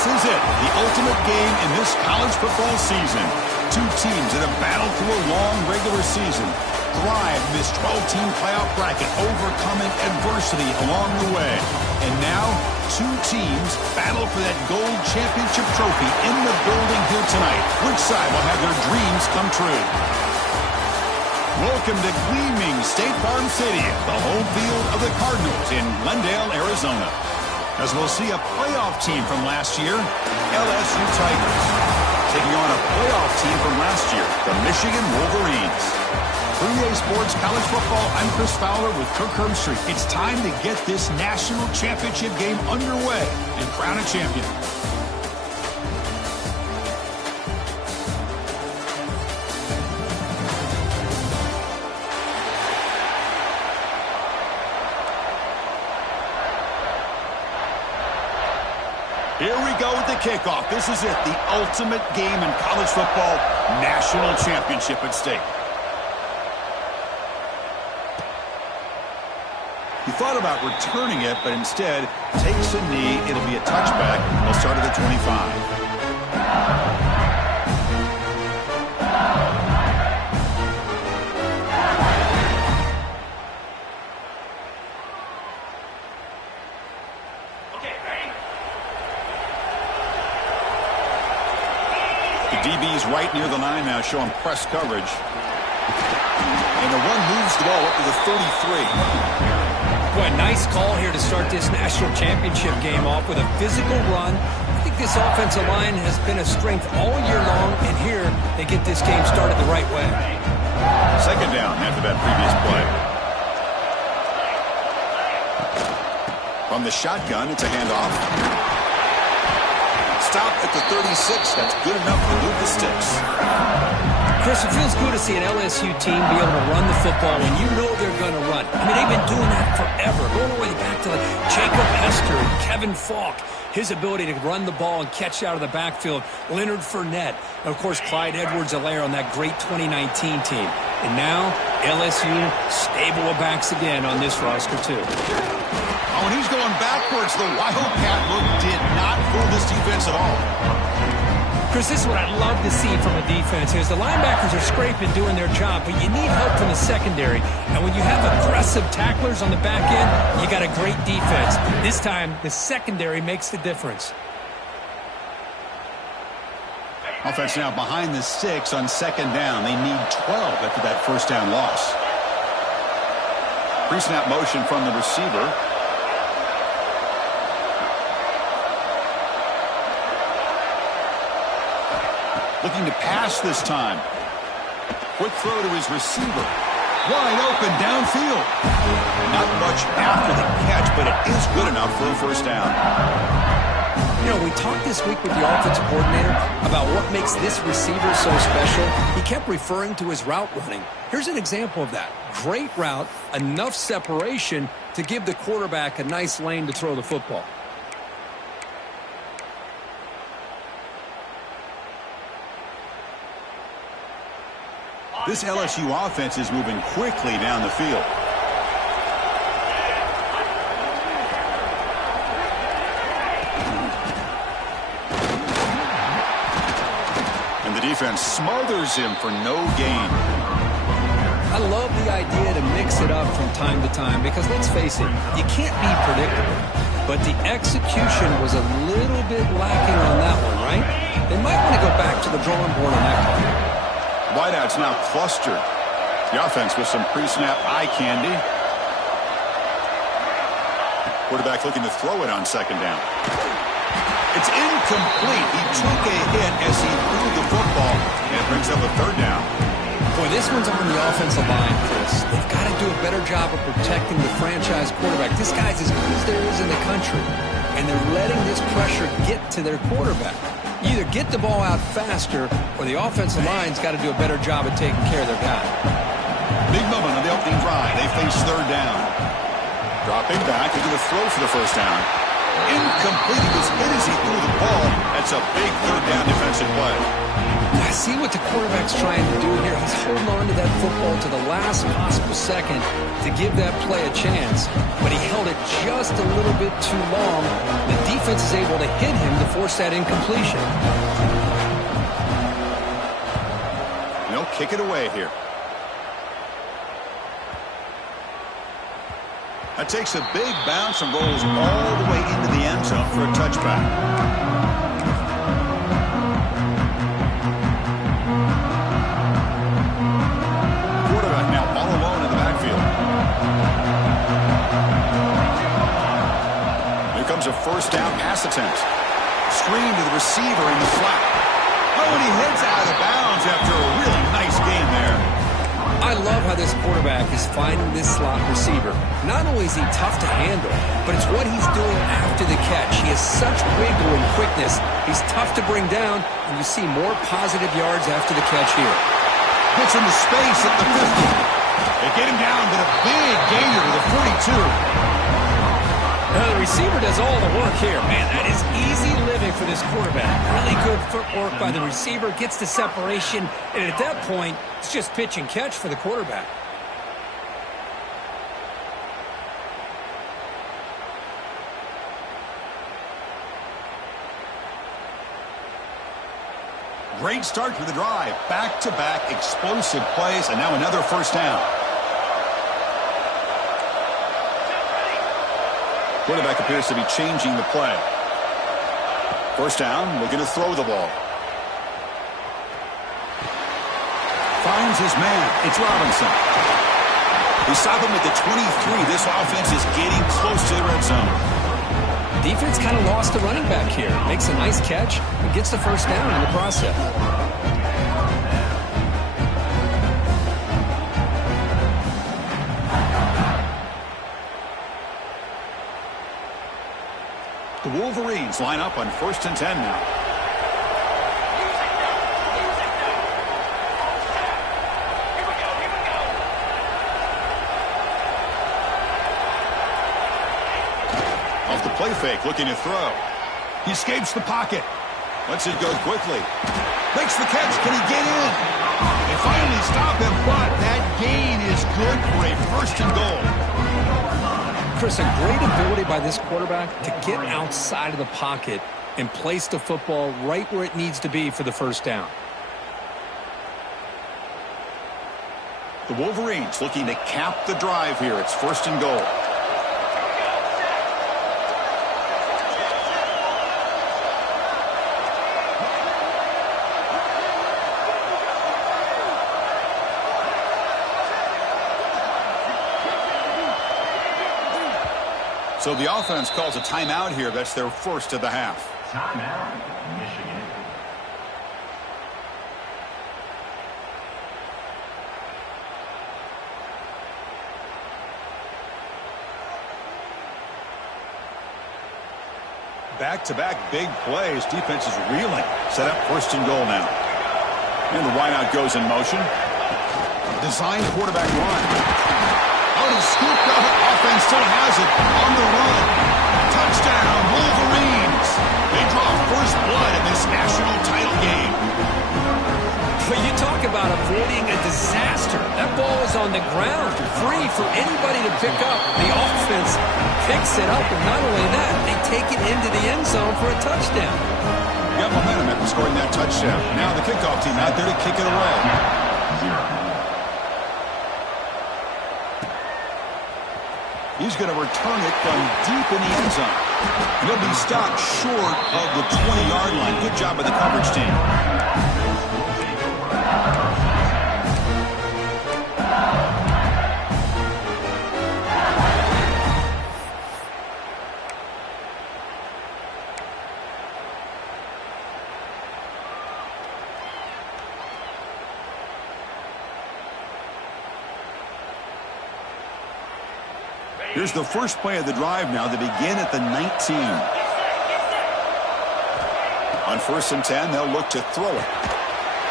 This is it, the ultimate game in this college football season. Two teams that have battled through a long regular season, thrived in this 12-team playoff bracket, overcoming adversity along the way. And now, two teams battle for that gold championship trophy in the building here tonight. Which side will have their dreams come true? Welcome to gleaming State Farm Stadium, the home field of the Cardinals in Glendale, Arizona. As we'll see a playoff team from last year, LSU Tigers, taking on a playoff team from last year, the Michigan Wolverines. 3A Sports College Football, I'm Chris Fowler with Kirk Herbstreit. It's time to get this national championship game underway and crown a champion. Here we go with the kickoff. This is it, the ultimate game in college football, national championship at stake. He thought about returning it, but instead takes a knee. It'll be a touchback. He'll start at the 25. DB's right near the line now, showing press coverage. And the run moves the ball up to the 33. Boy, nice call here to start this national championship game off with a physical run. I think this offensive line has been a strength all year long, and here they get this game started the right way. Second down after that previous play. From the shotgun, it's a handoff. Stop at the 36. That's good enough to move the sticks. Chris, it feels good to see an LSU team be able to run the football when you know they're going to run. I mean, they've been doing that forever, going all the way back to like Jacob Hester and Kevin Falk. His ability to run the ball and catch out of the backfield. Leonard Fournette. And, of course, Clyde Edwards-Helaire on that great 2019 team. And now, LSU stable of backs again on this roster, too. Oh, and he's going backwards. The Wildcat look did not fool this defense at all. Chris, this is what I'd love to see from a defense is the linebackers are scraping, doing their job, but you need help from the secondary. And when you have aggressive tacklers on the back end, you got a great defense. This time, the secondary makes the difference. Offense now behind the 6 on second down. They need 12 after that first down loss. Pre-snap motion from the receiver. Looking to pass this time. Quick throw to his receiver. Wide open downfield. Not much after the catch, but it is good enough for a first down. You know, we talked this week with the offensive coordinator about what makes this receiver so special. He kept referring to his route running. Here's an example of that. Great route, enough separation to give the quarterback a nice lane to throw the football. This LSU offense is moving quickly down the field. And the defense smothers him for no gain. I love the idea to mix it up from time to time because, let's face it, you can't be predictable. But the execution was a little bit lacking on that one, right? They might want to go back to the drawing board on that call. Wideouts now clustered. The offense with some pre-snap eye candy. Quarterback looking to throw it on second down. It's incomplete. He took a hit as he threw the football, and it brings up a third down. Boy, this one's on the offensive line, Chris. They've got to do a better job of protecting the franchise quarterback. This guy's as good as there is in the country, and they're letting this pressure get to their quarterback. You either get the ball out faster, or the offensive line's got to do a better job of taking care of their guy. Big moment on the opening drive. They face third down. Dropping back, into the throw for the first down. Incomplete. He was hit as he threw the ball. That's a big third down defensive play. I see what the quarterback's trying to do here. He's holding on to that football to the last possible second to give that play a chance, but he held it just a little bit too long. The defense is able to hit him to force that incompletion. They'll kick it away here. That takes a big bounce and rolls all the way into the end zone for a touchback. Quarterback now all alone in the backfield. Here comes a first down pass attempt. Screen to the receiver in the flat. Oh, and he heads out of bounds after a really nice game there. I love how this quarterback is finding this slot receiver. Not only is he tough to handle, but it's what he's doing after the catch. He has such wiggle and quickness. He's tough to bring down, and you see more positive yards after the catch here. Gets into space at the 50. They get him down, but a big gainer to the 42. Now the receiver does all the work here. Man, that is easy living for this quarterback. Really good footwork by the receiver, gets the separation, and at that point, it's just pitch and catch for the quarterback. Great start to the drive. Back-to-back explosive plays, and now another first down. Quarterback appears to be changing the play. First down, looking to throw the ball. Finds his man. It's Robinson. We stop him at the 23. This offense is getting close to the red zone. Defense kind of lost the running back here. Makes a nice catch and gets the first down in the process. The Wolverines line up on 1st and 10 now. Off the play fake, looking to throw. He escapes the pocket. Lets it go quickly. Makes the catch. Can he get in? They finally stop him, but that gain is good for a 1st and goal. Chris, a great ability by this quarterback to get outside of the pocket and place the football right where it needs to be for the first down. The Wolverines looking to cap the drive here. It's 1st and goal. So the offense calls a timeout here. That's their first of the half. Timeout, Michigan. Back-to-back big plays. Defense is reeling. Set up 1st and goal now. And the wideout goes in motion. Design quarterback run. Oh, he scooped up. Offense still has it on the run. Touchdown, Wolverines. They draw first blood in this national title game. But you talk about avoiding a disaster. That ball is on the ground, free for anybody to pick up. The offense picks it up, and not only that, they take it into the end zone for a touchdown. Got momentum after scoring that touchdown. Now the kickoff team out there to kick it away. He's going to return it from deep in the end zone. He'll be stopped short of the 20-yard line. Good job by the coverage team. Here's the first play of the drive now. They begin at the 19. On 1st and 10, they'll look to throw it.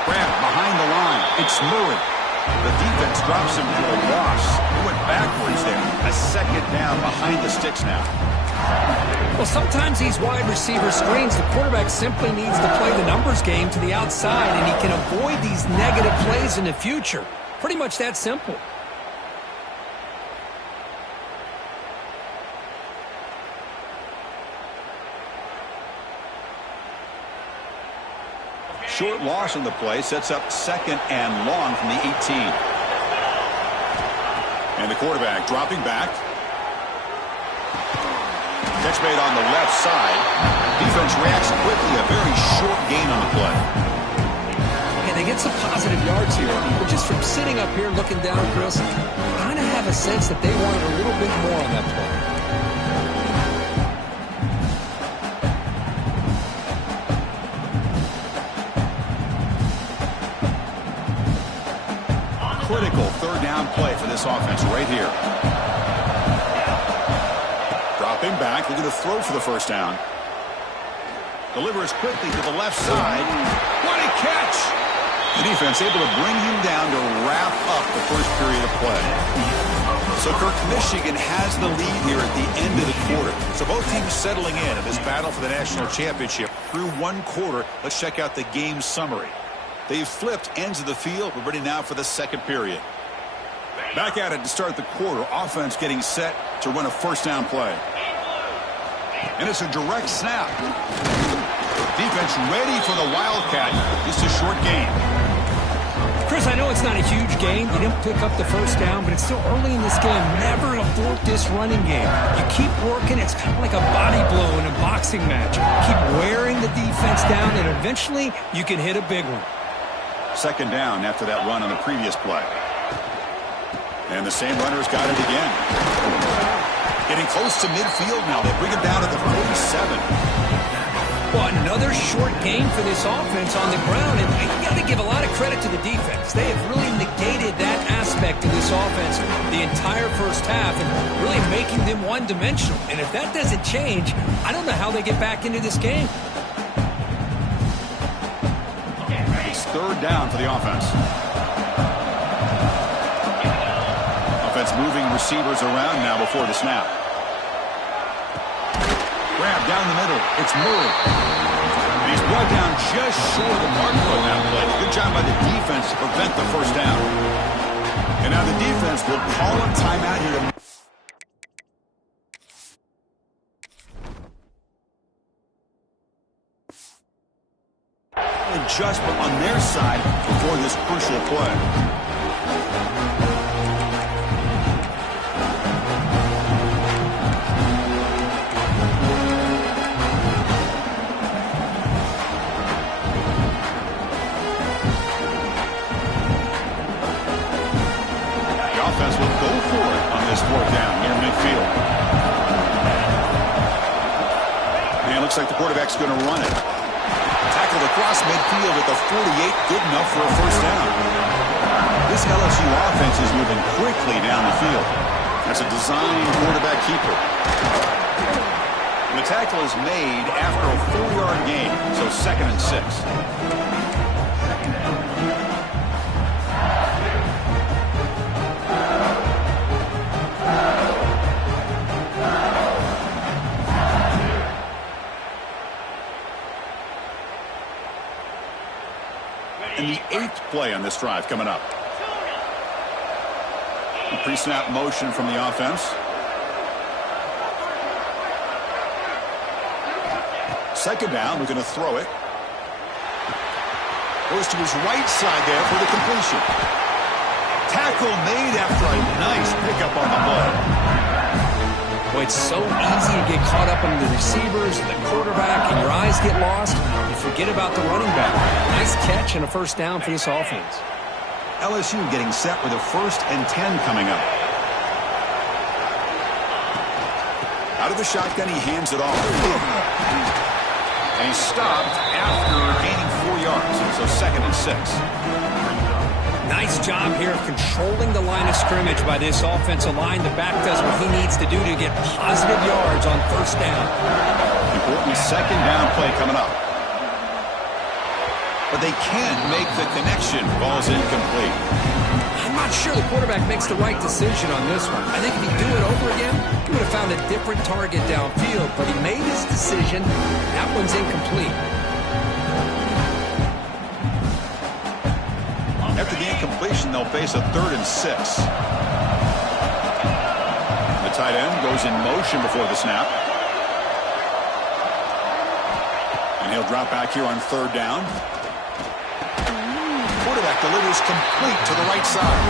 Grab behind the line. It's Murray. The defense drops him to a loss. He went backwards there. A 2nd down behind the sticks now. Well, sometimes these wide receiver screens, the quarterback simply needs to play the numbers game to the outside, and he can avoid these negative plays in the future. Pretty much that simple. Short loss on the play sets up 2nd and long from the 18. And the quarterback dropping back. Catch made on the left side. Defense reacts quickly. A very short gain on the play. And they get some positive yards here. But just from sitting up here looking down, Chris, I kind of have a sense that they wanted a little bit more on that play. Critical 3rd down play for this offense right here. Dropping back, looking to throw for the 1st down. Delivers quickly to the left side. What a catch! The defense able to bring him down to wrap up the 1st period of play. So Kirk, Michigan has the lead here at the end of the quarter. So both teams settling in this battle for the national championship through 1 quarter. Let's check out the game summary. They've flipped ends of the field. We're ready now for the 2nd period. Back at it to start the quarter. Offense getting set to run a 1st down play. And it's a direct snap. Defense ready for the Wildcat. Just a short gain. Chris, I know it's not a huge gain. You didn't pick up the 1st down, but it's still early in this game. Never abort this running game. You keep working. It's kind of like a body blow in a boxing match. Keep wearing the defense down, and eventually you can hit a big one. 2nd down after that run on the previous play. And the same runner's got it again. Getting close to midfield now. They bring it down to the 47. Well, another short gain for this offense on the ground, and you got to give a lot of credit to the defense. They have really negated that aspect of this offense the entire 1st half and really making them one-dimensional. And if that doesn't change, I don't know how they get back into this game. It's 3rd down for the offense. Offense moving receivers around now before the snap. Grab down the middle. It's Murray. And he's brought down just short of the mark on that play. Good job by the defense to prevent the 1st down. And now the defense will call a timeout here to adjustment on their side before this crucial play. The offense will go for it on this 4th down near midfield. And it looks like the quarterback's going to run it. Tackled across midfield at the 48, good enough for a 1st down. This LSU offense is moving quickly down the field. That's a design quarterback keeper. And the tackle is made after a 4-yard gain, so 2nd and 6. And the 8th play on this drive coming up. The pre-snap motion from the offense. 2nd down, we're going to throw it. Goes to his right side there for the completion. Tackle made after a nice pickup on the play. Boy, it's so easy to get caught up on the receivers and the quarterback, and your eyes get lost. You forget about the running back. Nice catch and a 1st down for this offense. LSU getting set with a 1st and 10 coming up. Out of the shotgun, he hands it off. And he's stopped after gaining 4 yards. So 2nd and 6. Nice job here of controlling the line of scrimmage by this offensive line. The back does what he needs to do to get positive yards on 1st down. Important 2nd down play coming up. But they can't make the connection. Ball's incomplete. I'm not sure the quarterback makes the right decision on this one. I think if he'd do it over again, he would have found a different target downfield, but he made his decision. That one's incomplete. After the incompletion, they'll face a 3rd and 6. The tight end goes in motion before the snap. And he'll drop back here on 3rd down. Quarterback delivers complete to the right side.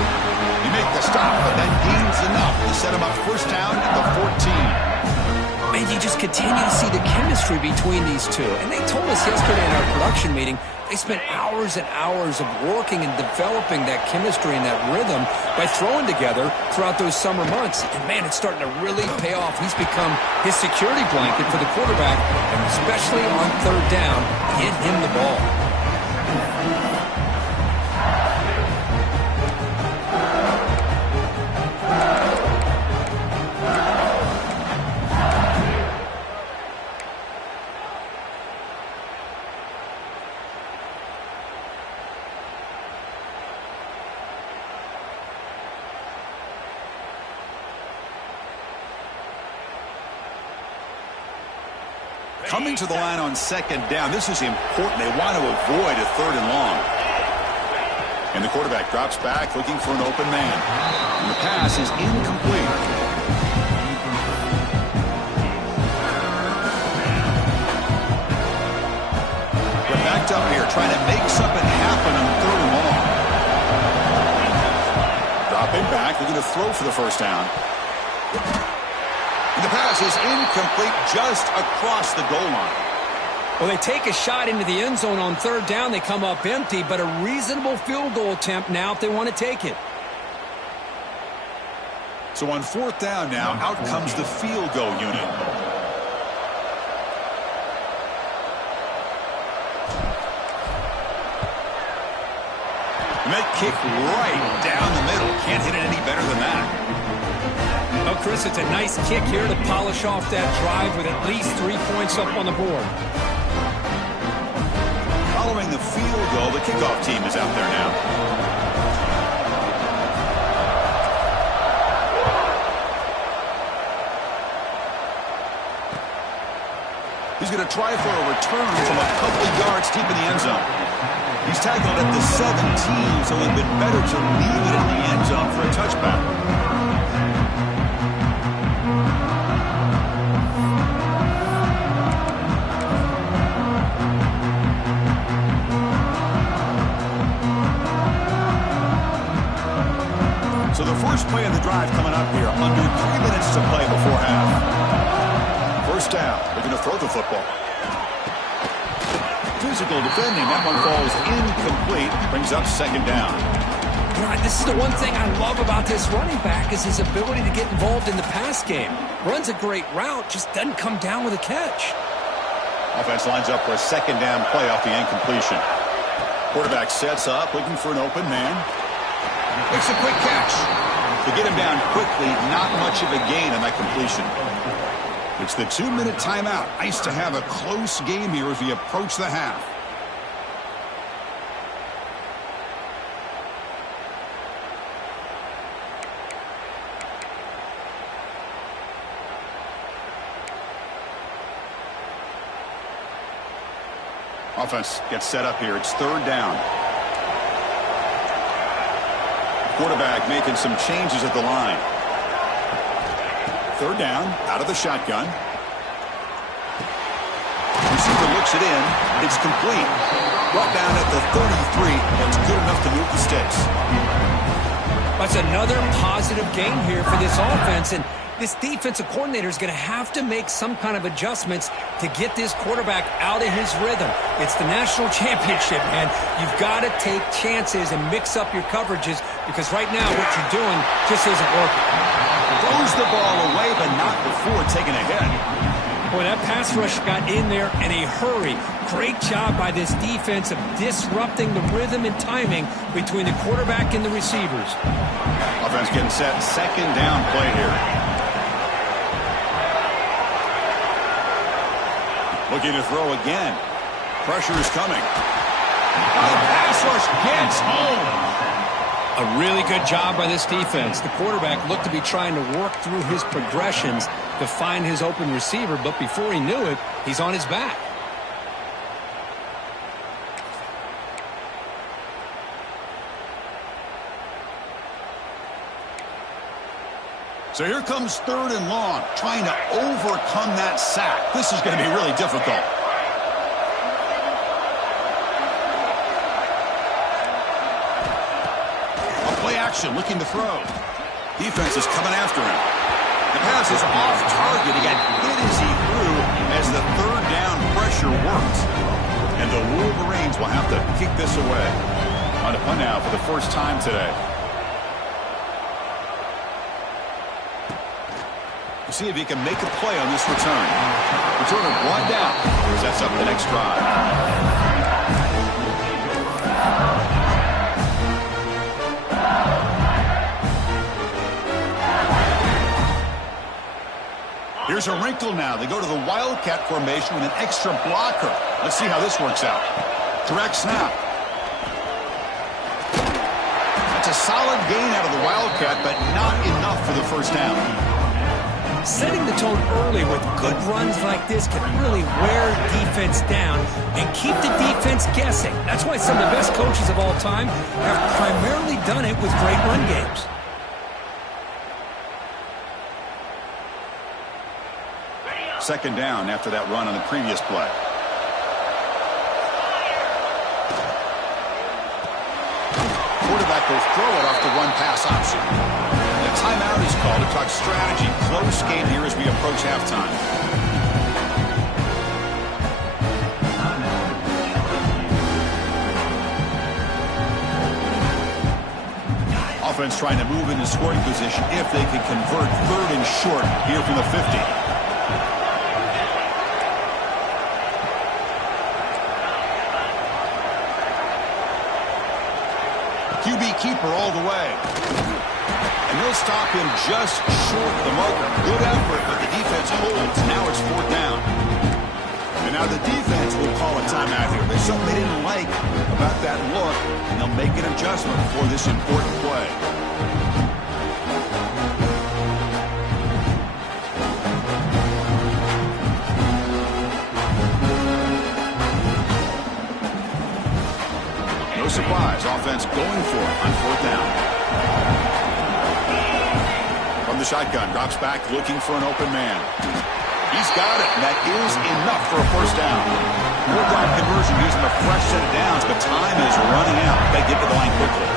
He makes the stop, but that gains enough to set him up 1st down at the 14. Man, you just continue to see the chemistry between these two. And they told us yesterday in our production meeting, they spent hours and hours of working and developing that chemistry and that rhythm by throwing together throughout those summer months. And, man, it's starting to really pay off. He's become his security blanket for the quarterback, and especially on 3rd down, get him the ball. Coming to the line on 2nd down. This is important. They want to avoid a 3rd and long. And the quarterback drops back looking for an open man. And the pass is incomplete. We're backed up here trying to make something happen on 3rd and long. Dropping back, looking to throw for the 1st down. And the pass is incomplete just across the goal line. Well, they take a shot into the end zone on 3rd down. They come up empty, but a reasonable field goal attempt now if they want to take it. So on 4th down now, out comes the field goal unit. And that kick right down the middle. Can't hit it any better than that. Oh, Chris, it's a nice kick here to polish off that drive with at least 3 points up on the board. Following the field goal, the kickoff team is out there now. He's going to try for a return from a couple of yards deep in the end zone. He's tackled at the 17, so it would have been better to leave it in the end zone for a touchback. So the first play of the drive coming up here, under 3 minutes to play before half. 1st down, they're going to throw the football. Physical defending, that one falls incomplete, brings up 2nd down. God, this is the one thing I love about this running back is his ability to get involved in the pass game. Runs a great route, just doesn't come down with a catch. Offense lines up for a 2nd down play off the incompletion. Quarterback sets up, looking for an open man. Makes a quick catch. To get him down quickly, not much of a gain on that completion. It's the 2-minute timeout. Nice to have a close game here as we approach the half. Offense gets set up here. It's 3rd down. Quarterback making some changes at the line. 3rd down, out of the shotgun. Receiver looks it in. It's complete. Brought down at the 33. That's good enough to move the sticks. That's another positive gain here for this offense, and this defensive coordinator is going to have to make some kind of adjustments to get this quarterback out of his rhythm. It's the national championship, man. You've got to take chances and mix up your coverages because right now what you're doing just isn't working. Throws the ball away, but not before taking a hit. Boy, that pass rush got in there in a hurry. Great job by this defense of disrupting the rhythm and timing between the quarterback and the receivers. Offense getting set. 2nd down play here. Looking to throw again. Pressure is coming. The pass rush gets home. A really good job by this defense. The quarterback looked to be trying to work through his progressions to find his open receiver, but before he knew it, he's on his back. So here comes 3rd and long, trying to overcome that sack. This is going to be really difficult. Action, looking to throw. Defense is coming after him. The pass is off target. He got hit as he threw as the 3rd down pressure worked. And the Wolverines will have to kick this away. On a punt now for the first time today. We'll see if he can make a play on this return. Returner brought down. Sets up the next drive. Here's a wrinkle now. They go to the Wildcat formation with an extra blocker. Let's see how this works out. Direct snap. That's a solid gain out of the Wildcat, but not enough for the first down. Setting the tone early with good runs like this can really wear defense down and keep the defense guessing. That's why some of the best coaches of all time have primarily done it with great run games. Second down after that run on the previous play. Quarterback will throw it off the run-pass option. The timeout is called to talk strategy. Close game here as we approach halftime. Offense trying to move into scoring position if they can convert 3rd and short here from the 50. QB keeper all the way. And they'll stop him just short of the marker. Good effort, but the defense holds. Now it's 4th down. And now the defense will call a timeout here. There's something they didn't like about that look, and they'll make an adjustment for this important play. Surprise, offense going for it on 4th down. From the shotgun, drops back looking for an open man. He's got it, and that is enough for a first down. 4th down conversion gives him a fresh set of downs, but time is running out. They get to the line quickly.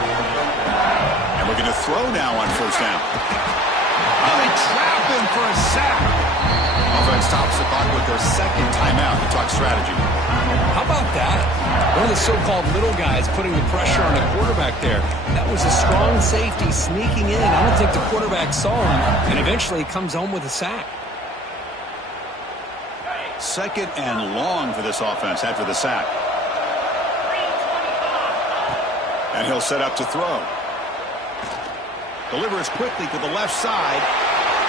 And we're going to throw now on 1st down. Oh, they trap him for a sack. Offense stops the clock with their 2nd timeout to talk strategy. How about that? One of the so-called little guys putting the pressure on the quarterback there. That was a strong safety sneaking in. I don't think the quarterback saw him, and eventually he comes home with a sack. 2nd and long for this offense after the sack. And he'll set up to throw. Delivers quickly to the left side.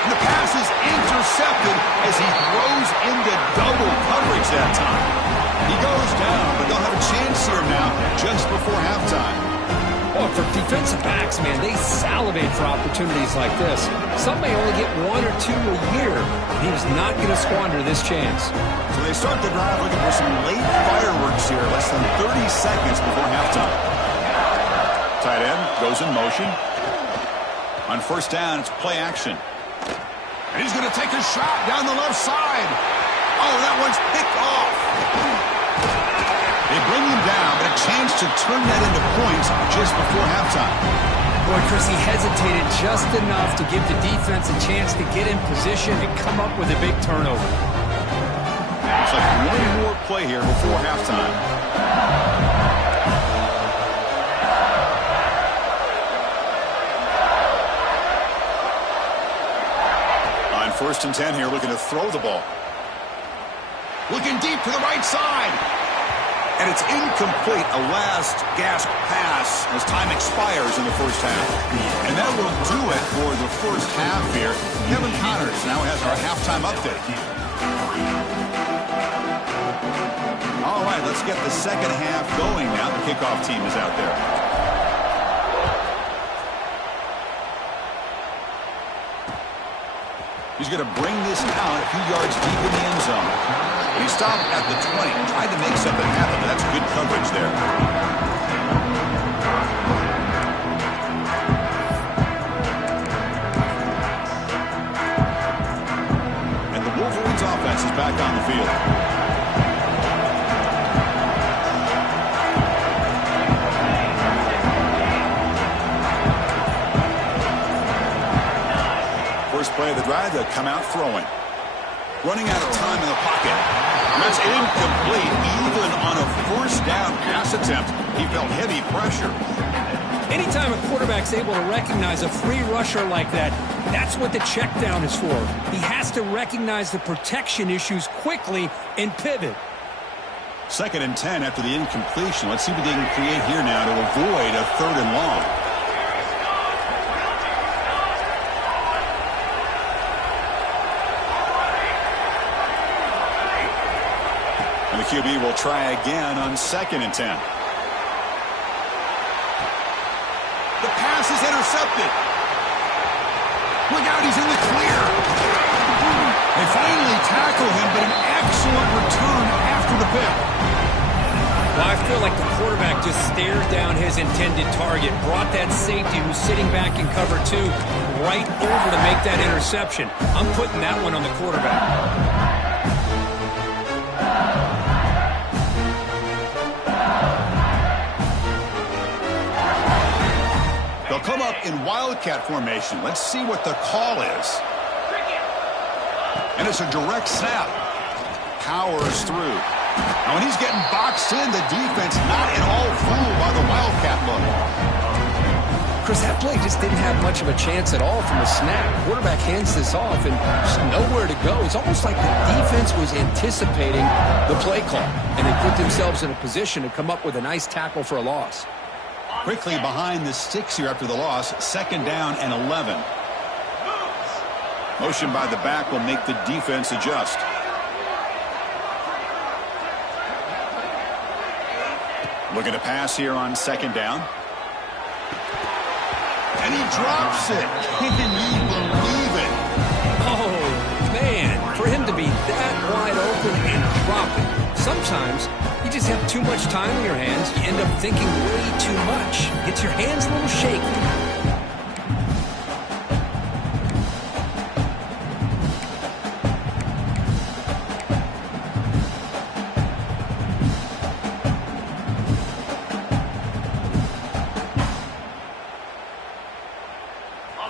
And the pass is intercepted as he throws into double coverage that time. He goes down, but they'll have a chance here now just before halftime. Oh, for defensive backs, man, they salivate for opportunities like this. Some may only get 1 or 2 a year. He was not going to squander this chance. So they start the drive looking for some late fireworks here, less than 30 seconds before halftime. Tight end goes in motion. On 1st down, it's play action. And he's going to take a shot down the left side. Oh, that one's picked off. They bring him down, but a chance to turn that into points just before halftime. Boy, Chris, he hesitated just enough to give the defense a chance to get in position and come up with a big turnover. Looks like one more play here before halftime. On 1st and 10 here, looking to throw the ball. Looking deep to the right side. And it's incomplete, a last gasp pass as time expires in the first half. And that will do it for the first half here. Kevin Connors now has our halftime update. All right, let's get the second half going now. The kickoff team is out there. He's going to bring this down a few yards deep in the end zone. He stopped at the 20, tried to make something happen, but that's good coverage there. And the Wolverines offense is back on the field. First play of the drive, they'll come out throwing. Running out of time in the pocket. And that's incomplete. Even on a first down pass attempt, he felt heavy pressure. Anytime a quarterback's able to recognize a free rusher like that, that's what the check down is for. He has to recognize the protection issues quickly and pivot. 2nd and 10 after the incompletion. Let's see what they can create here now to avoid a 3rd and long. And the QB will try again on 2nd and 10. The pass is intercepted. Look out, he's in the clear. They finally tackle him, but an excellent return after the pick. Well, I feel like the quarterback just stared down his intended target, brought that safety who's sitting back in cover 2 right over to make that interception. I'm putting that one on the quarterback. They'll come up in wildcat formation. Let's see what the call is. And it's a direct snap. Powers through. Now, when he's getting boxed in, the defense not at all fooled by the wildcat look. Chris, that play just didn't have much of a chance at all from the snap. Quarterback hands this off and just nowhere to go. It's almost like the defense was anticipating the play call, and they put themselves in a position to come up with a nice tackle for a loss. Quickly behind the sticks here after the loss. 2nd down and 11. Motion by the back will make the defense adjust. Looking to pass here on 2nd down. And he drops it. Can you believe it? Oh, man. For him to be that wide open and drop it. Sometimes you just have too much time in your hands. You end up thinking way too much. Gets your hands a little shaky.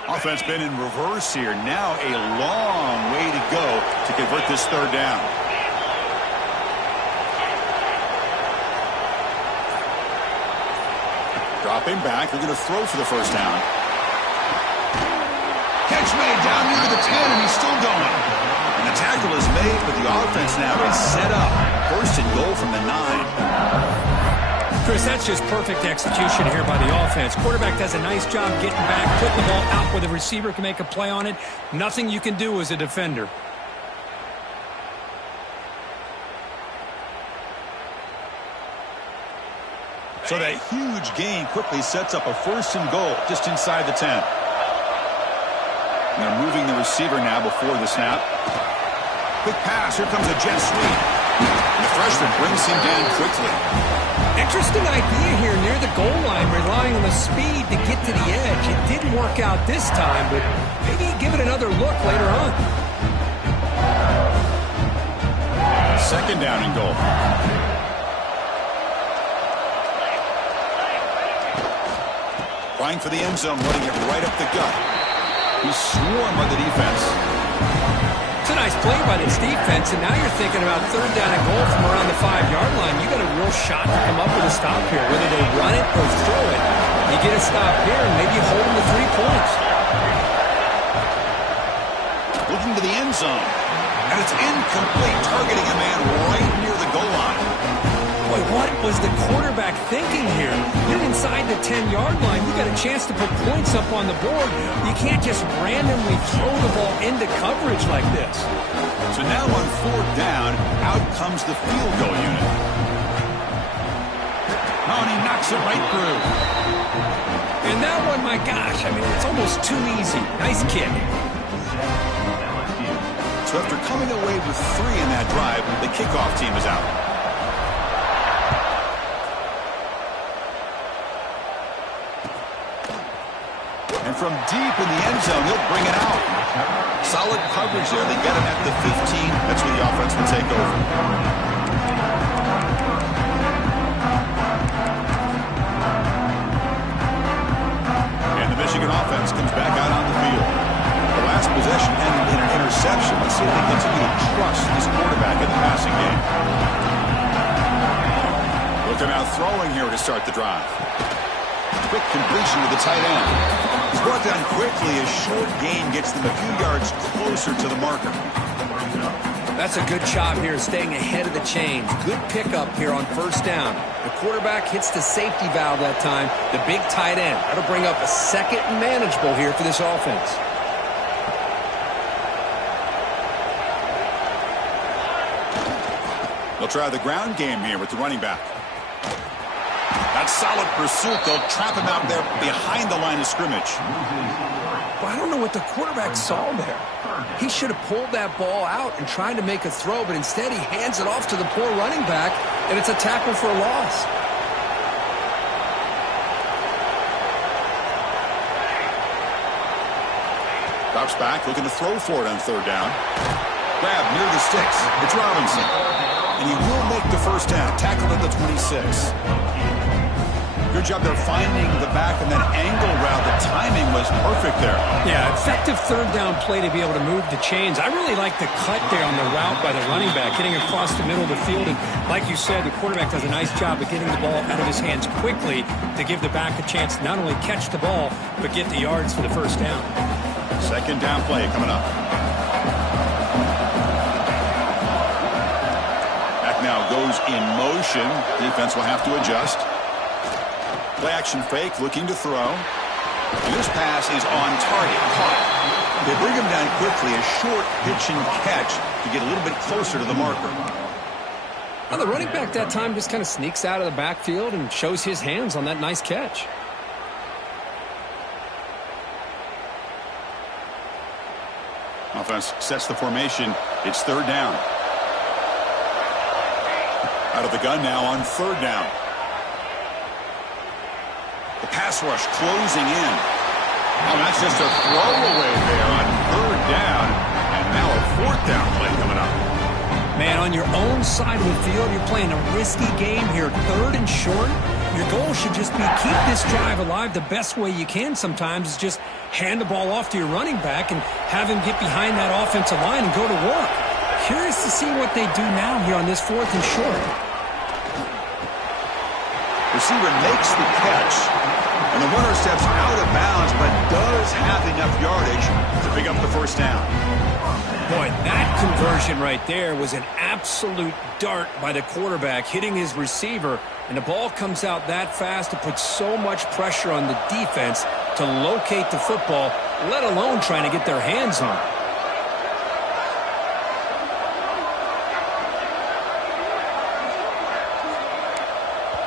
Offense been in reverse here. Now a long way to go to convert this 3rd down. Dropping back. They're going to throw for the 1st down. Catch made down near the 10, and he's still going. And the tackle is made, but the offense now is set up. 1st and goal from the 9. Chris, that's just perfect execution here by the offense. Quarterback does a nice job getting back, putting the ball out where the receiver can make a play on it. Nothing you can do as a defender. So that huge gain quickly sets up a 1st and goal just inside the 10. They're moving the receiver now before the snap. Quick pass. Here comes a jet sweep. And the freshman brings him down quickly. Interesting idea here near the goal line, relying on the speed to get to the edge. It didn't work out this time, but maybe give it another look later on. 2nd down and goal. Trying for the end zone, running it right up the gut. He's swarmed by the defense. It's a nice play by this defense, and now you're thinking about 3rd down and goal from around the 5-yard line. You got a real shot to come up with a stop here, whether they run it or throw it. You get a stop here, and maybe you hold them to 3 points. Looking to the end zone, and it's incomplete, targeting a man right near the goal line. Boy, what was the quarterback thinking here? You're inside the 10-yard line. You got a chance to put points up on the board. You can't just randomly throw the ball into coverage like this. So now on 4th down, out comes the field goal unit. Oh, and he knocks it right through. And that one, my gosh, I mean, it's almost too easy. Nice kick. So after coming away with 3 in that drive, the kickoff team is out. And from deep in the end zone, he'll bring it out. Solid coverage there. They get him at the 15. That's where the offense will take over. And the Michigan offense comes back out on the field. The last possession ended in an interception. Let's see if they continue to trust this quarterback in the passing game. Looking out throwing here to start the drive. Quick completion to the tight end. He's brought down quickly. A short gain gets them a few yards closer to the marker. That's a good job here, staying ahead of the chains. Good pickup here on first down. The quarterback hits the safety valve that time. The big tight end. That'll bring up a second and manageable here for this offense. They'll try the ground game here with the running back. That solid pursuit. They'll trap him out there behind the line of scrimmage. Well, I don't know what the quarterback saw there. He should have pulled that ball out and tried to make a throw, but instead he hands it off to the poor running back, and it's a tackle for a loss. Drops back, looking to throw for it on third down. Grab near the sticks. It's Robinson. And he will make the first down. Tackled at the 26. Good job there finding the back and that angle route. The timing was perfect there. Yeah, effective third down play to be able to move the chains. I really like the cut there on the route by the running back, getting across the middle of the field. And like you said, the quarterback does a nice job of getting the ball out of his hands quickly to give the back a chance to not only catch the ball, but get the yards for the first down. Second down play coming up. Back now goes in motion. Defense will have to adjust. Play action fake, looking to throw. And this pass is on target, caught. They bring him down quickly, a short pitch and catch to get a little bit closer to the marker. Well, the running back that time just kind of sneaks out of the backfield and shows his hands on that nice catch. Offense sets the formation. It's third down. Out of the gun now on third down. The pass rush closing in. Oh, that's just a throwaway there on third down. And now a fourth down play coming up. Man, on your own side of the field, you're playing a risky game here. Third and short. Your goal should just be keep this drive alive the best way you can sometimes is just hand the ball off to your running back and have him get behind that offensive line and go to work. Curious to see what they do now here on this fourth and short. Receiver makes the catch, and the runner steps out of bounds, but does have enough yardage to pick up the first down. Boy, that conversion right there was an absolute dart by the quarterback, hitting his receiver, and the ball comes out that fast to put so much pressure on the defense to locate the football, let alone trying to get their hands on it.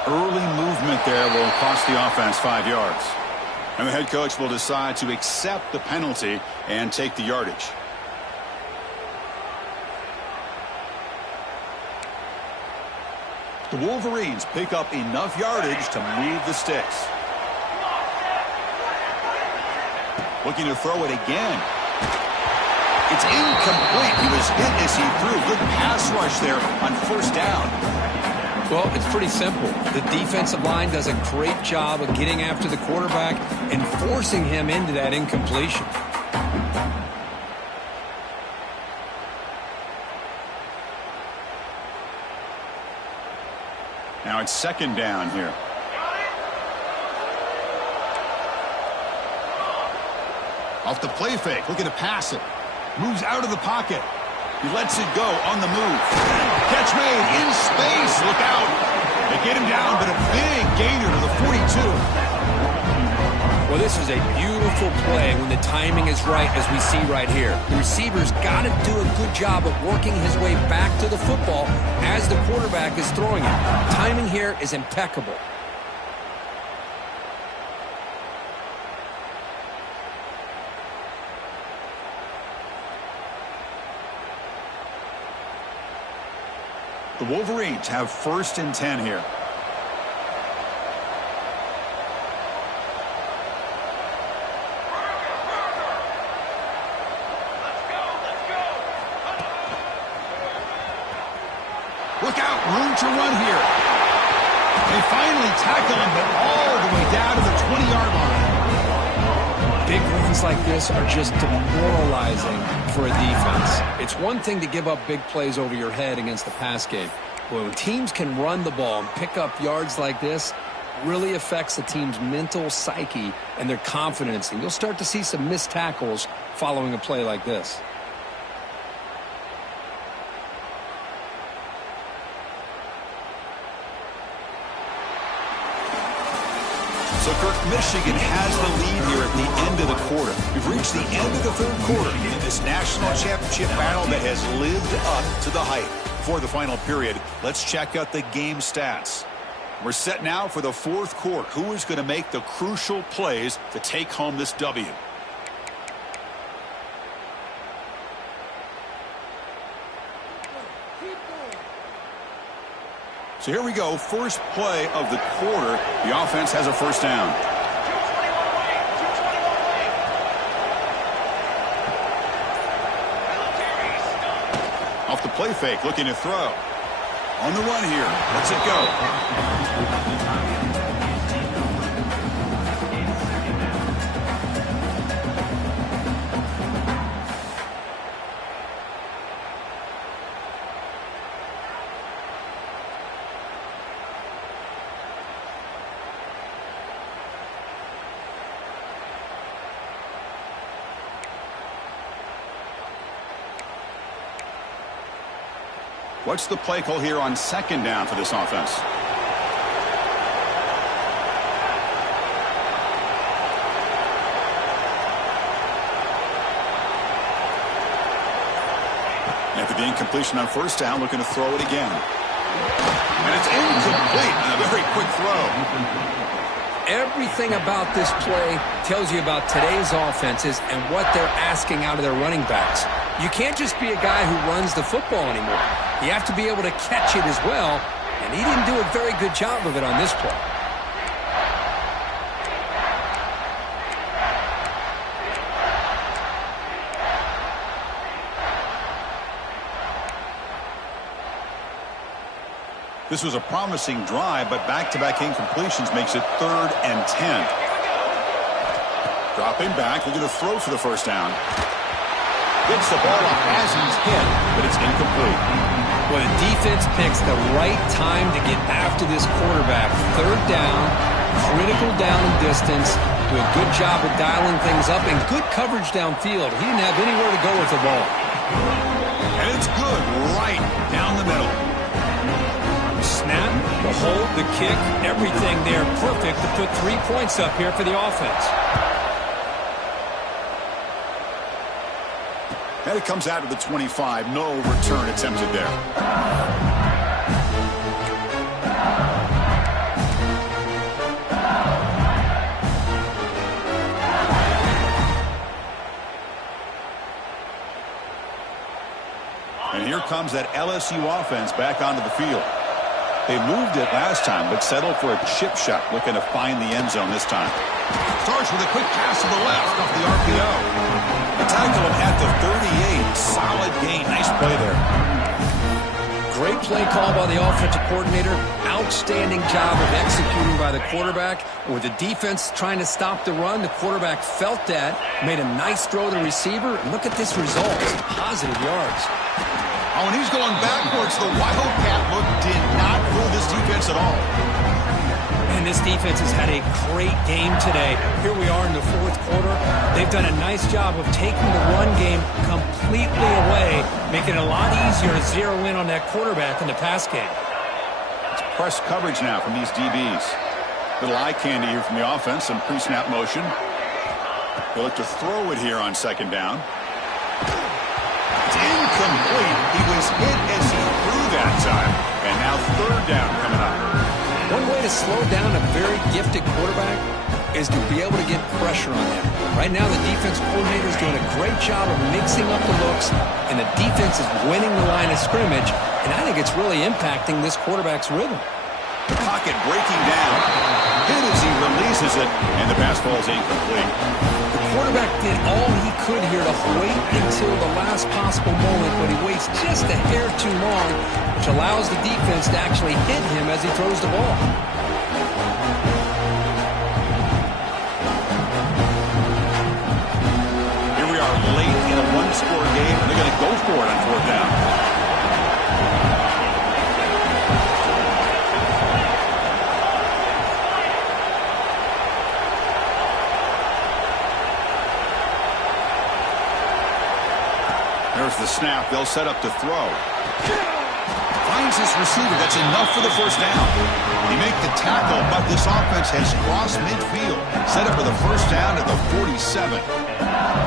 Early movement there will cost the offense 5 yards. And the head coach will decide to accept the penalty and take the yardage. The Wolverines pick up enough yardage to move the sticks. Looking to throw it again. It's incomplete. He was hit as he threw. Good pass rush there on first down. Well, it's pretty simple. The defensive line does a great job of getting after the quarterback and forcing him into that incompletion. Now it's second down here. Off the play fake, looking to pass it. Moves out of the pocket. He lets it go on the move. Catch made in space. Look out. They get him down, but a big gainer to the 42. Well, this is a beautiful play when the timing is right, as we see right here. The receiver's got to do a good job of working his way back to the football as the quarterback is throwing it. Timing here is impeccable. The Wolverines have 1st and 10 here. Look out, room to run here. They finally tackle him, but all the way down to the 20-yard line. Big runs like this are just demoralizing for a defense. It's one thing to give up big plays over your head against the pass game. But when teams can run the ball and pick up yards like this, really affects the team's mental psyche and their confidence. And you'll start to see some missed tackles following a play like this. So, Kirk, Michigan has the lead here at the end of the quarter. We've reached the end of the 3rd quarter in this national championship battle that has lived up to the hype. Before the final period, let's check out the game stats. We're set now for the 4th quarter. Who is going to make the crucial plays to take home this W? So here we go, first play of the quarter. The offense has a 1st down. Off the play fake, looking to throw. On the run here, lets it go. What's the play call here on 2nd down for this offense? After the incompletion on 1st down, looking to throw it again. And it's incomplete on a very quick throw. Everything about this play tells you about today's offenses and what they're asking out of their running backs. You can't just be a guy who runs the football anymore. You have to be able to catch it as well, and he didn't do a very good job of it on this play. This was a promising drive, but back-to-back incompletions makes it 3rd and 10. Dropping back, looking to throw for the 1st down. Gets the ball off as he's hit, but it's incomplete. Well, the defense picks the right time to get after this quarterback. 3rd down, critical down and distance. Do a good job of dialing things up and good coverage downfield. He didn't have anywhere to go with the ball. And it's good right down the middle. Snap, the hold, the kick, everything there perfect to put 3 points up here for the offense. And it comes out of the 25. No return attempted there. And here comes that LSU offense back onto the field. They moved it last time, but settled for a chip shot, looking to find the end zone this time. Starts with a quick pass to the left off the RPO. They tackle him at the 38. Solid gain. Nice play there. Great play call by the offensive coordinator. Outstanding job of executing by the quarterback. With the defense trying to stop the run, the quarterback felt that, made a nice throw to the receiver. And look at this result. Positive yards. Oh, and he's going backwards. The Wildcat look did not fool this defense at all. And this defense has had a great game today. Here we are in the 4th quarter. They've done a nice job of taking the run game completely away, making it a lot easier to zero in on that quarterback in the pass game. It's press coverage now from these DBs. Little eye candy here from the offense, some pre-snap motion. They look to throw it here on 2nd down. It's incomplete. He was hit as he threw that time. And now 3rd down coming up. One way to slow down a very gifted quarterback, is to be able to get pressure on them. Right now, the defense coordinator is doing a great job of mixing up the looks, and the defense is winning the line of scrimmage, and I think it's really impacting this quarterback's rhythm. Pocket breaking down. Hit as he releases it, and the pass falls incomplete. The quarterback did all he could here to wait until the last possible moment, but he waits just a hair too long, which allows the defense to actually hit him as he throws the ball. Here we are late in a one-score game, and they're going to go for it on fourth down. There's the snap. They'll set up to throw. Finds his receiver. That's enough for the first down. He make the tackle, but this offense has crossed midfield. Set up for the first down at the 47.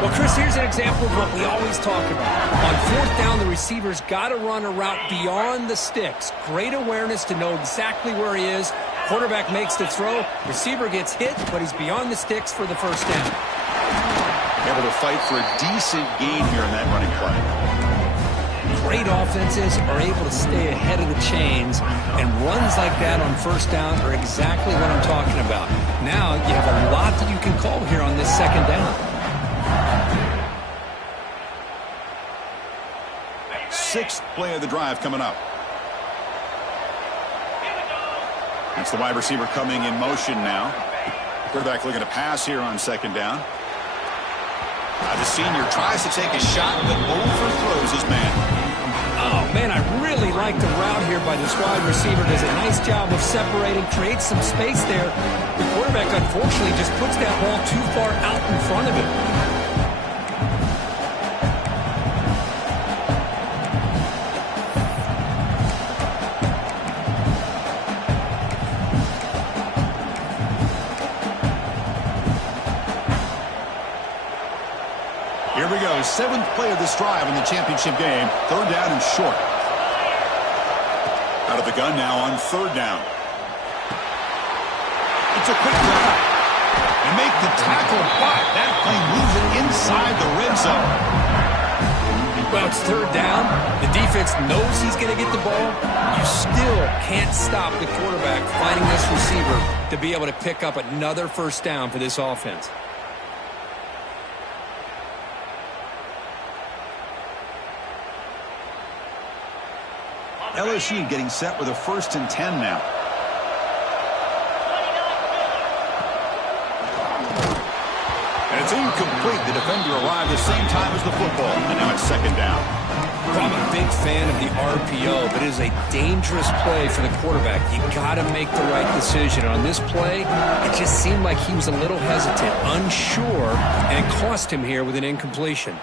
Well, Chris, here's an example of what we always talk about. On fourth down, the receiver's got to run a route beyond the sticks. Great awareness to know exactly where he is. Quarterback makes the throw. Receiver gets hit, but he's beyond the sticks for the first down. Able to fight for a decent gain here in that running play. Great offenses are able to stay ahead of the chains, and runs like that on first down are exactly what I'm talking about. Now you have a lot that you can call here on this second down. Sixth play of the drive coming up. That's the wide receiver coming in motion now. Quarterback looking to pass here on second down. The senior tries to take a shot, but overthrows his man. Oh, man, I really like the route here by this wide receiver. Does a nice job of separating, creates some space there. The quarterback, unfortunately, just puts that ball too far out in front of him. Here we go. Seventh play of this drive in the championship game. Third down and short. Out of the gun now on third down. It's a quick grab. And make the tackle, but that play moves it inside the red zone. Well, it's third down. The defense knows he's going to get the ball. You still can't stop the quarterback finding this receiver to be able to pick up another first down for this offense. LSU getting set with a 1st and 10 now. And it's incomplete. The defender arrived the same time as the football. And now it's second down. I'm a big fan of the RPO, but it is a dangerous play for the quarterback. You got to make the right decision. On this play, it just seemed like he was a little hesitant, unsure, and it cost him here with an incompletion.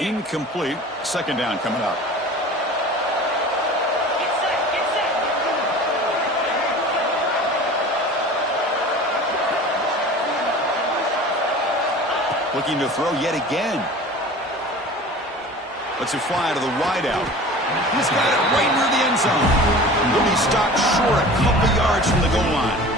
Incomplete. Second down coming up. Looking to throw yet again. Lets it fly out of the wideout. He's got it right near the end zone. He'll be stopped short a couple yards from the goal line.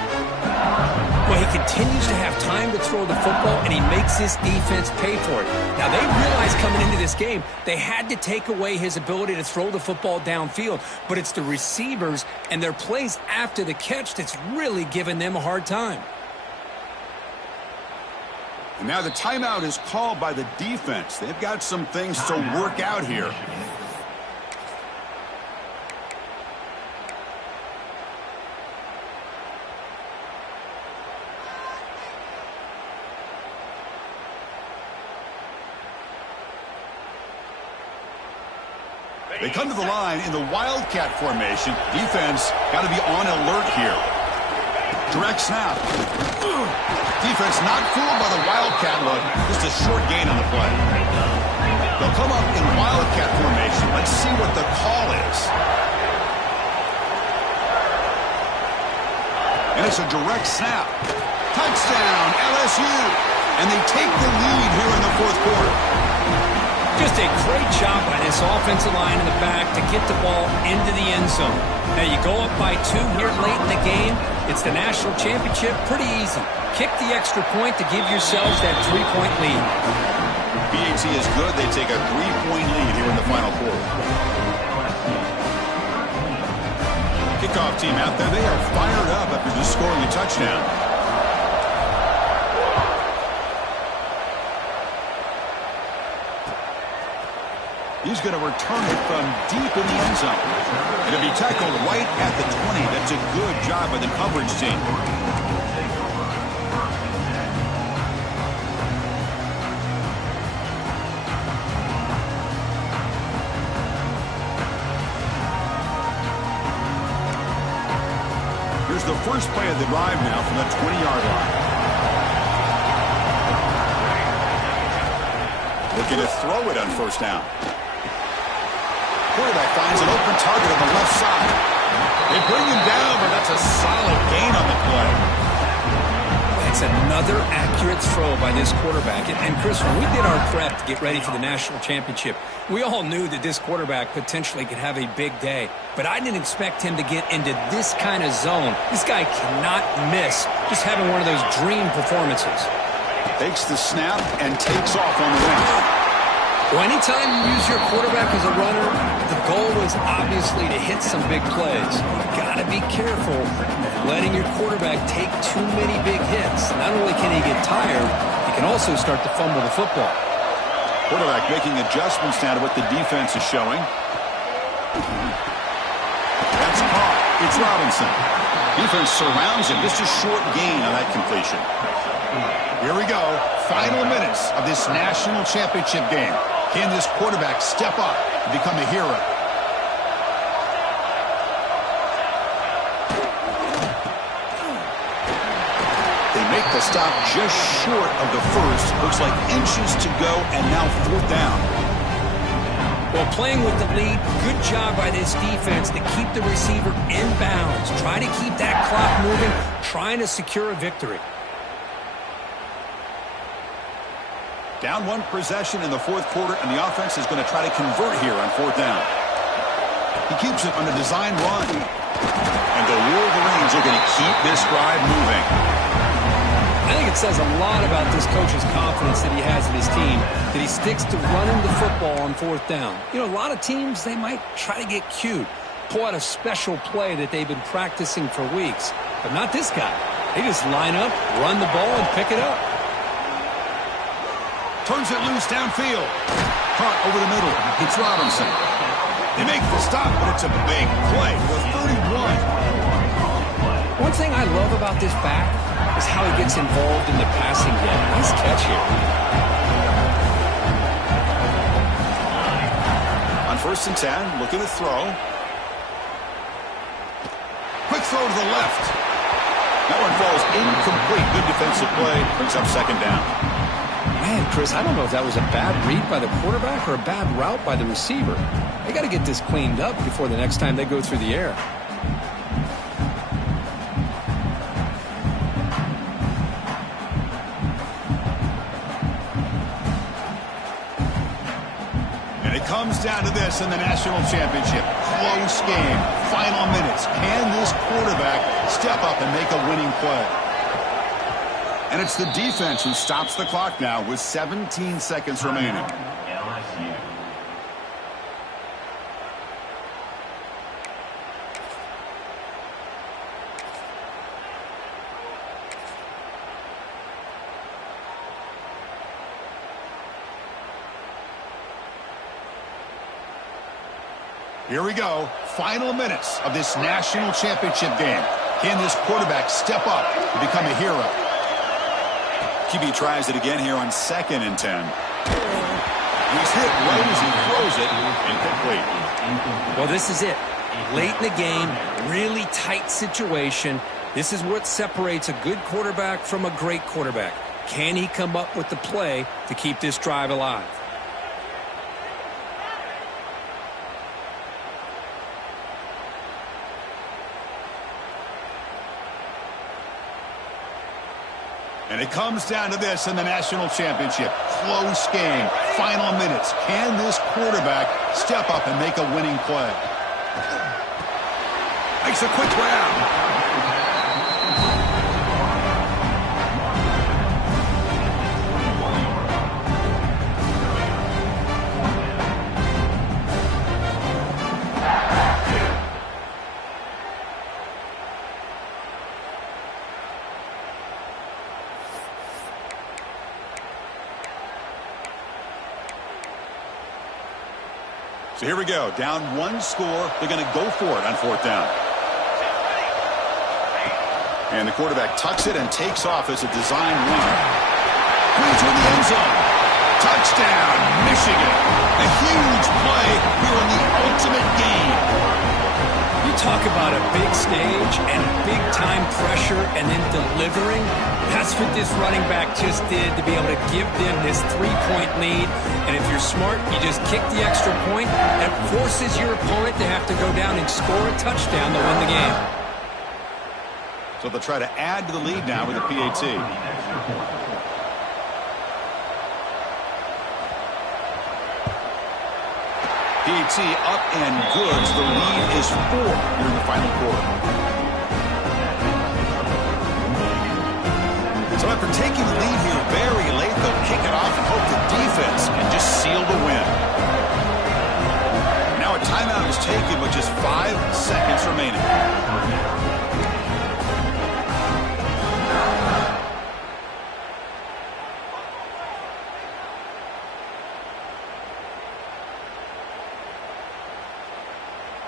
Well, he continues to have time to throw the football, and he makes this defense pay for it. Now, they realized coming into this game they had to take away his ability to throw the football downfield, but it's the receivers and their plays after the catch that's really giving them a hard time. And now the timeout is called by the defense. They've got some things to work out here. They come to the line in the Wildcat formation. Defense got to be on alert here. Direct snap. Defense not fooled by the Wildcat look. Just a short gain on the play. They'll come up in Wildcat formation. Let's see what the call is. And it's a direct snap. Touchdown, LSU. And they take the lead here in the fourth quarter. Just a great job by this offensive line in the back to get the ball into the end zone. Now you go up by 2 here late in the game. It's the national championship. Pretty easy. Kick the extra point to give yourselves that 3-point lead. BAT is good. They take a 3-point lead here in the final quarter. Kickoff team out there. They are fired up after just scoring a touchdown. He's going to return it from deep in the end zone. It'll be tackled right at the 20. That's a good job by the coverage team. Here's the first play of the drive now from the 20-yard line. Looking to throw it on first down. Quarterback finds an open target on the left side. They bring him down, but that's a solid gain on the play. That's another accurate throw by this quarterback. And Chris, when we did our prep to get ready for the national championship, we all knew that this quarterback potentially could have a big day. But I didn't expect him to get into this kind of zone. This guy cannot miss. Just having one of those dream performances. Takes the snap and takes off on the wing. Well, anytime you use your quarterback as a runner, the goal is obviously to hit some big plays. You've got to be careful letting your quarterback take too many big hits. Not only can he get tired, he can also start to fumble the football. Quarterback making adjustments now to what the defense is showing. That's caught. It's Robinson. Defense surrounds him. Just a short gain on that completion. Here we go. Final minutes of this national championship game. Can this quarterback step up and become a hero? They make the stop just short of the first. Looks like inches to go, and now 4th down. Well, playing with the lead, good job by this defense to keep the receiver in bounds. Try to keep that clock moving, trying to secure a victory. Down 1 possession in the 4th quarter, and the offense is going to try to convert here on 4th down. He keeps it on a design run. And the Wolverines are going to keep this drive moving. I think it says a lot about this coach's confidence that he has in his team, that he sticks to running the football on 4th down. You know, a lot of teams, they might try to get cute, pull out a special play that they've been practicing for weeks. But not this guy. They just line up, run the ball, and pick it up. Turns it loose downfield. Caught over the middle. It's Robinson. They make the stop, but it's a big play for 31. One thing I love about this back is how he gets involved in the passing game. Nice catch here. On 1st and 10, looking to throw. Quick throw to the left. That one falls incomplete. Good defensive play. Brings up 2nd down. Man, Chris, I don't know if that was a bad read by the quarterback or a bad route by the receiver. They got to get this cleaned up before the next time they go through the air. And it comes down to this in the national championship. Close game. Final minutes. Can this quarterback step up and make a winning play? And it's the defense who stops the clock now with 17 seconds remaining. Here we go. Final minutes of this national championship game. Can this quarterback step up and become a hero? QB tries it again here on 2nd and 10. He's hit right as he throws it. Incomplete. Well, this is it. Late in the game, really tight situation. This is what separates a good quarterback from a great quarterback. Can he come up with the play to keep this drive alive? And it comes down to this in the national championship. Close game. final minutes. Can this quarterback step up and make a winning play? Makes a quick grab. So here we go. Down one score. They're going to go for it on fourth down. And the quarterback tucks it and takes off as a design run. Brings in the end zone. Touchdown, Michigan. A huge play here in the ultimate game. You talk about a big stage and big-time pressure and then delivering. That's what this running back just did to be able to give them this 3-point lead. And if you're smart, you just kick the extra point. That forces your opponent to have to go down and score a touchdown to win the game. So they'll try to add to the lead now with a PAT. PAT up and good. So the lead is 4 here in the final quarter. So after taking the lead here very late, they'll kick it off and hope the defense can just seal the win. Now a timeout is taken with just 5 seconds remaining.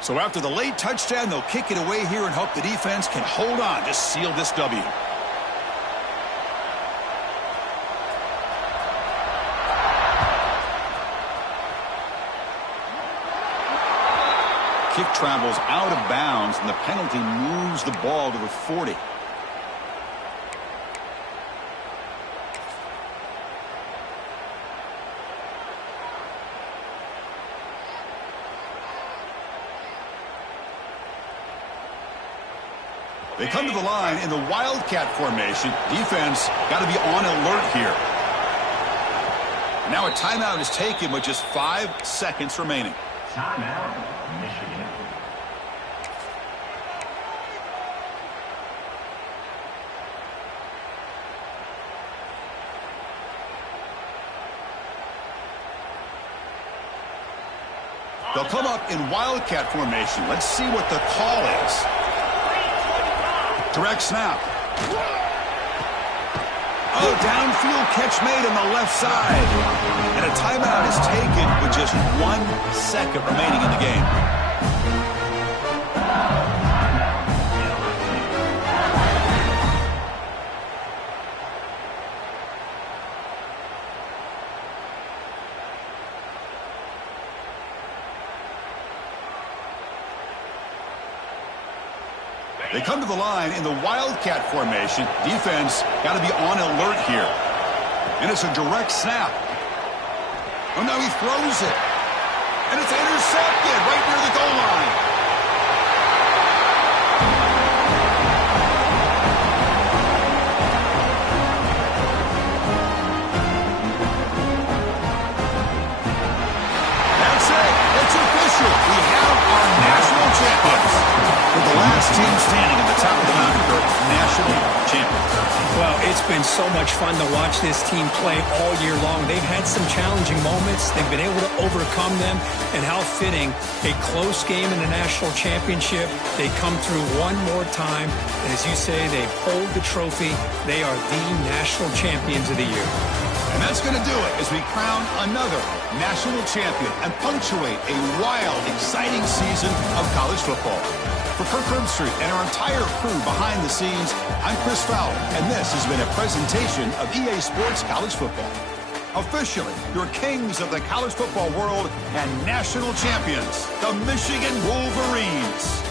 So after the late touchdown, they'll kick it away here and hope the defense can hold on to seal this W. Kick travels out of bounds, and the penalty moves the ball to the 40. They come to the line in the Wildcat formation. Defense got to be on alert here. Now a timeout is taken with just 5 seconds remaining. Timeout, Michigan. They'll come up in Wildcat formation. Let's see what the call is. Direct snap. Oh, downfield catch made on the left side. And a timeout is taken with just 1 second remaining in the game. They come to the line in the Wildcat formation. Defense got to be on alert here. And it's a direct snap. Oh, now he throws it. And it's intercepted right near the goal line. That's it. It's official. We have our national champions. The last team standing at the top of the mountain for national champions. Well, it's been so much fun to watch this team play all year long. They've had some challenging moments. They've been able to overcome them. And how fitting, a close game in the national championship. They come through one more time. And as you say, they hold the trophy. They are the national champions of the year. And that's going to do it as we crown another national champion and punctuate a wild, exciting season of college football. For Kirk Herbstreit and our entire crew behind the scenes, I'm Chris Fowler, and this has been a presentation of EA Sports College Football. Officially, your kings of the college football world and national champions, the Michigan Wolverines.